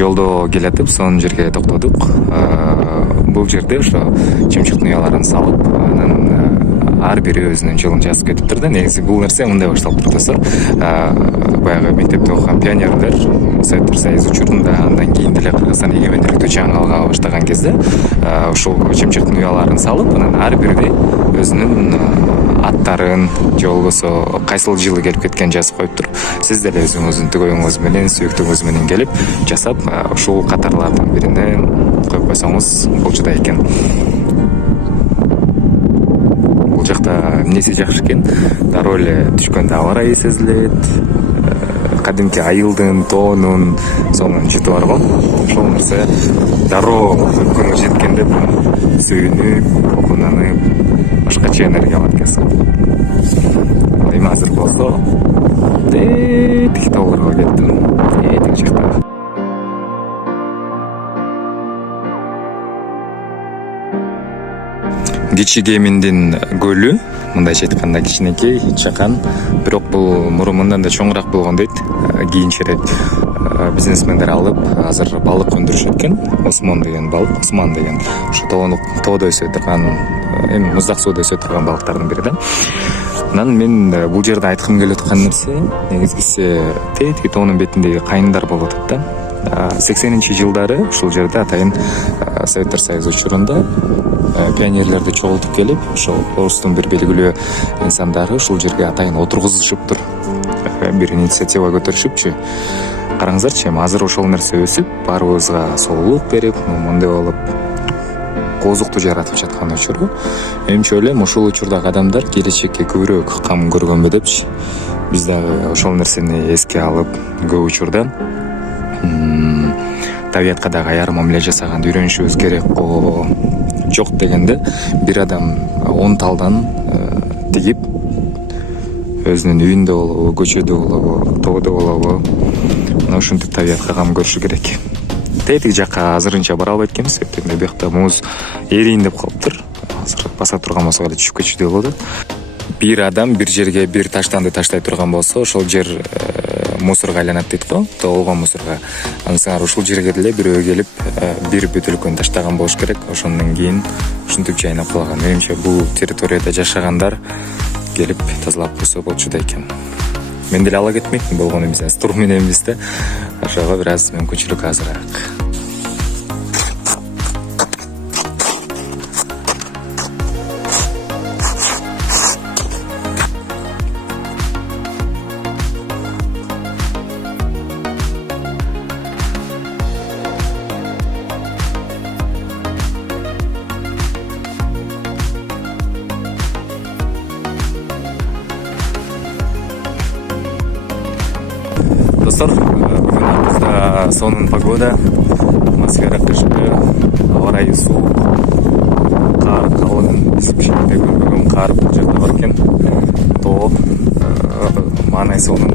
жолдо келатып сонун жерге токтодук. Бул жерде ошо чымчыктын уяларын салып, анан ар бири өзүнүн жылын жазып кетиптир да. Негизи бул нерсе мындай башталып достор. Баягы мектепте окуган пионерлер Советтер Союзу учурунда, андан кийин деле Кыргызстан эгемендүүлүктү жаңы ала баштаган кезде ушул чымчыктын уяларын салып, анан ар бири өзүнүн аттарын же болбосо кайсыл жылы келип кеткенин жазып коюптур. Сиз деле өзүңүздүн төгөйүңүз менен, сүйүктүүңүз менен келип жасап, ушул катарлардын бирине коюп койсоңуз болчудай экен. Бул жакта эмнеси жакшы экен? Дароо эле түшкөндө аба ырайы сезилет. Кадимки айылдын, тоонун сонун жыты бар го. Ошол нерсе дароо күнү жеткенде сүйүнүп, окунанып, башкача энергия алат экенсиң. Эми азыр болсо тетик тауларга кеттим. Тетик жакта. Кичигеминдин көлү, мындайча айтканда кичинекей, чакан, бирок бул мурун да чоңураак болгон дейт. Кийинчерээк бизнесмендер алып, азыр балык өндүрүшөт экен. Осмон деген балык, Осман деген ошо тоодо өсө турган, эми муздак сууда өсө турган балыктардын бири да. Анан мен бул жерде айткым келип аткан нерсе, негизгиси тетиги тоонун бетиндеги кайындар болуп атат да. 80-жылдары ушул жерде атайын Советтер Союзу учурунда пионерлерди чогултуп келип, ошол орустун бир белгилүү инсандары ушул жерге атайын отургузушуптур. Бир инициатива көтөрүшүпчү. Караңыздарчы, эми азыр ошол нерсе өсүп, баарыбызга солуулук берип, моундай болуп коозукту жаратып жаткан учуру. Менимче ойлойм, ушул учурдагы адамдар келечекке көбүрөөк кам көргөнбү депчи. Биз дагы ошол нерсени эске алып, көп учурда табиятка дагы аяр мамиле жасаганды үйрөнүшүбүз керек го. Жок дегенде бир адам 10 талдан тигип өзүнүн үйүндө болобу, көчөдө болобу, тоодо болобу, мына ушинтип табиятка кам көрүшү керек. Тетик жакка азырынча бара албайт экенбиз, себеби биякта муз эрийин деп калыптыр. Азыр баса турган болсо эле түшүп кетчү деп болот. Бир адам бир жерге бир таштанды таштай турган болсо, ошол жер мусорго айланат дейт го, тоолгон мусорго. Анысыңар ушул жерге деле бирөө келип бир бөтөлкөнү таштаган болуш керек. Ошондон кийин ушинтип жайнап калган. Менимче бул территорияда жашагандар келип тазалап койсо болчудай экен. Мен деле ала кетмекмин болгону эмес, туруп мененбиз да. Ошого бир аз мүмкүнчүлүк азыраак. Достор, бүгүн артыбызда сонун погода, атмосфера кышкы, аба ырайы суук, кар калың, биз кичинекей көрбөгөн кар бул жакта бар экен. Тоо, маанай сонун.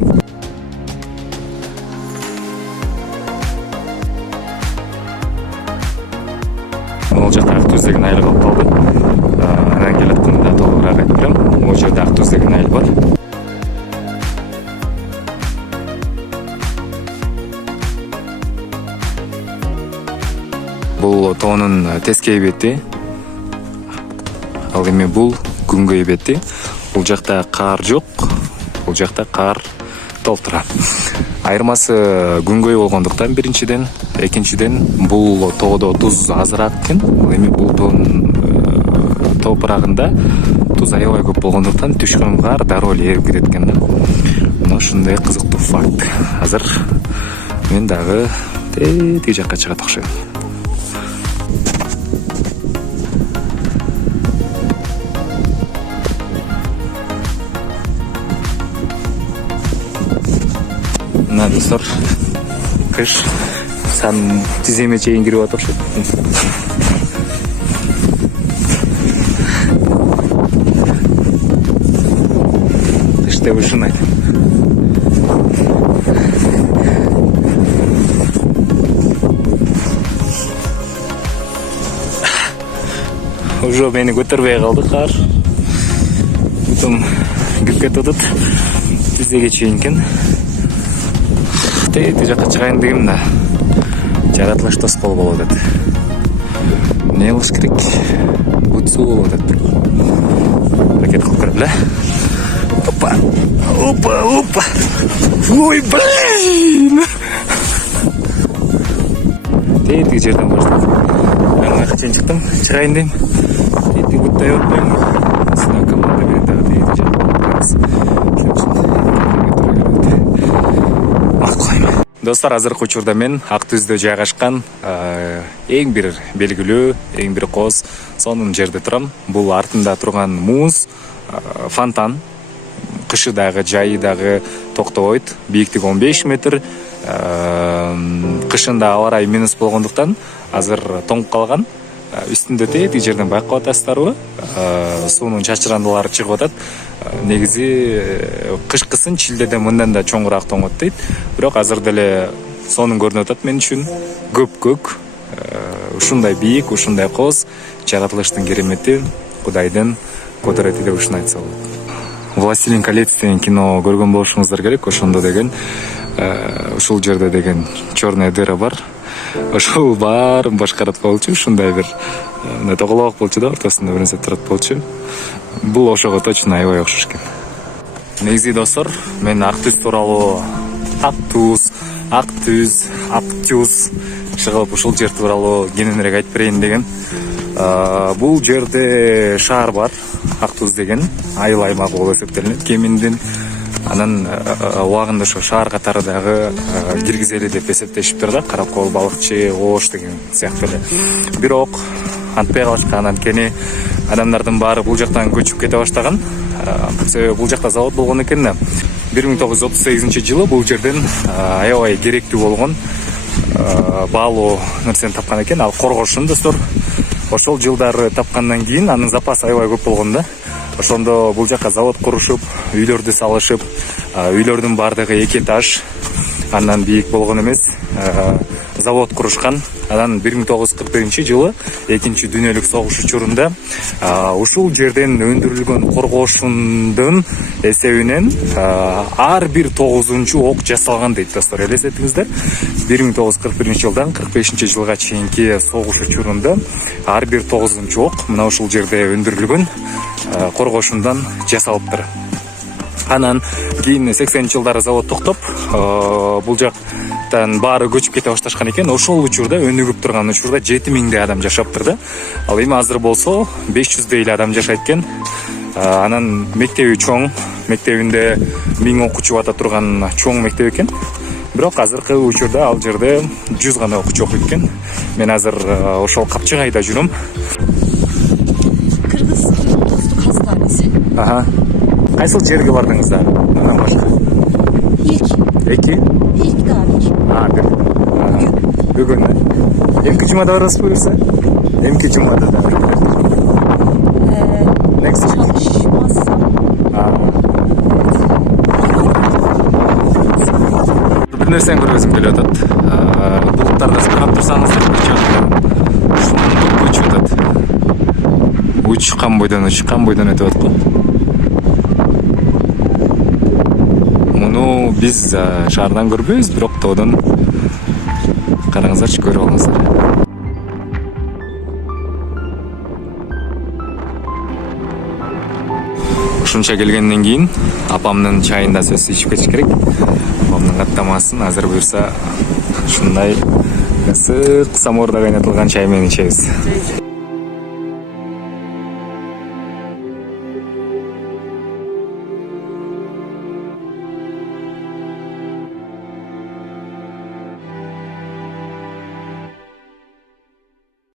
Могул жакта Ак Түз деген айыл калып калды. Анан келатканда толугураак айтып берем. Могул жерде Ак Түз деген айыл бар. Бул тоонун тескей бети, ал эми бул күнгөй бети. Бул жакта кар жок, бул жакта кар толтура. Айырмасы күнгөй болгондуктан биринчиден, экинчиден бул тоодо туз азыраак экен. Ал эми бул тоонун топурагында туз аябай көп болгондуктан түшкөн кар дароо эле эрип кетет экен. Мына ушундай кызыктуу факт. Азыр мен дагы тетиги жакка чыгат окшойм. Мына достор, кыш сан тиземе чейин кирип атат окшойт. Кышта ушунай. Уже мени көтөрбөй калды кар. Бүтүн кирип кетип атат. Тизеге чейин экен. Тетиги жакка чыгайын дегем да. жаратылыш тоскоол болуп атат. Не кылыш керек? Бутсуу болуп атат. Аракет кылып көрөлү эле. Опа. Опа, опа. Ой, блин. Тетиги жерден баштап. Мен акчан чыктым, чыгайын дейм. Тетиги буттай отпойм. Сына команда менен дагы тетиги жерден. Достор, азыркы учурда мен Ак Түздө жайгашкан эң бир белгилүү, эң бир кооз сонун жерде турам. Бул артында турган муз фонтан. Кышы дагы, жайы дагы токтобойт. Бийиктиги 15 метр. Кышында аба ырайы минус болгондуктан азыр тоңуп калган. Үстүндө тетиги жерден байкап атасыздарбы? Суунун чачырандылары чыгып атат. Негизи кышкысын Чилдеде мындан да чоңураак тоңот дейт. Бирок азыр деле сонун көрүнүп атат мен үчүн. Көк, ушундай бийик, ушундай кооз жаратылыштын керемети, Кудайдын кудурети деп ушуну айтса болот. Властелин колец деген кино көргөн болушуңуздар керек. Ошондо деген ушул жерде деген черная дыра бар. Ошол баарын башкарат болчу, ушундай бир тоголок болчу да, ортосунда бир нерсе турат болчу. Бул ошого точно аябай окшош экен. Негизи достор, мен Ак Түз тууралуу Ак Түз чыгып ушул жер тууралуу кененирээк айтып берейин деген. Бул жерде шаар бар, Ак Түз деген айыл аймагы болуп эсептелинет. Кеминдин анан убагында ошо шаар катары дагы киргизели деп эсептешиптир да, Каракол, Балыкчы, Ош деген сыяктуу эле. Бирок антпай калышкан, анткени адамдардын баары бул жактан көчүп кете баштаган. Себеби бул жакта завод болгон экен да. 1938-жылы бул жерден аябай керектүү болгон баалуу нерсени тапкан экен. Ал коргошун достор. Ошол жылдары тапкандан кийин анын запасы аябай көп болгон да. Ошондо бул жака завод курушуп, үйлөрдү салышып, үйлөрдүн баардыгы 2 этаж, андан бийик болгон эмес, завод курушкан. Анан 1941-жылы экинчи дүйнөлүк согуш учурунда ушул жерден өндүрүлгөн коргошундун эсебинен ар бир 9-чу ок жасалган дейт достор. Элестетиңиздер, 1941-жылдан 45-жылга чейинки согуш учурунда ар бир 9-чу ок мына ушул жерде өндүрүлгөн коргошундан жасалыптыр. Анан кийин 80-жылдары завод токтоп, бул жактан баары көчүп кете башташкан экен. Ошол учурда өнүгүп турган учурда 7000 адам жашаптыр да. Ал эми азыр болсо 500 эле адам жашайт экен. Анан мектеби чоң, мектебинде 1000 окуучу бата турган чоң мектеп экен. Бирок азыркы учурда ал жерде 100 гана окуучу окуйт экен. Мен азыр ошол Капчыгайда жүрөм. Кыргыз достук хастанеси. Кайсыл жерге бардыңыздар? Мындан башка. 2 дагы. Бир. Бүгүн. Эмки жумада барасыз буюрса? Эмки жумада да. Çalışmazsam. Бир нерсени көргөзүм келип атат. Булуттарда карап турсаңыздар, ушундай көчүп атат. Учкан бойдон өтүп атат го. Муну биз шаардан көрбөйбүз, бирок тоодон караңыздарчы, көрүп алыңыздар. Ушунча келгенден кийин апамдын чайын да сөзсүз ичип кетиш керек. Апамдын каттамасын азыр буюрса ушундай ысык самуурда кайнатылган чай менен ичебиз.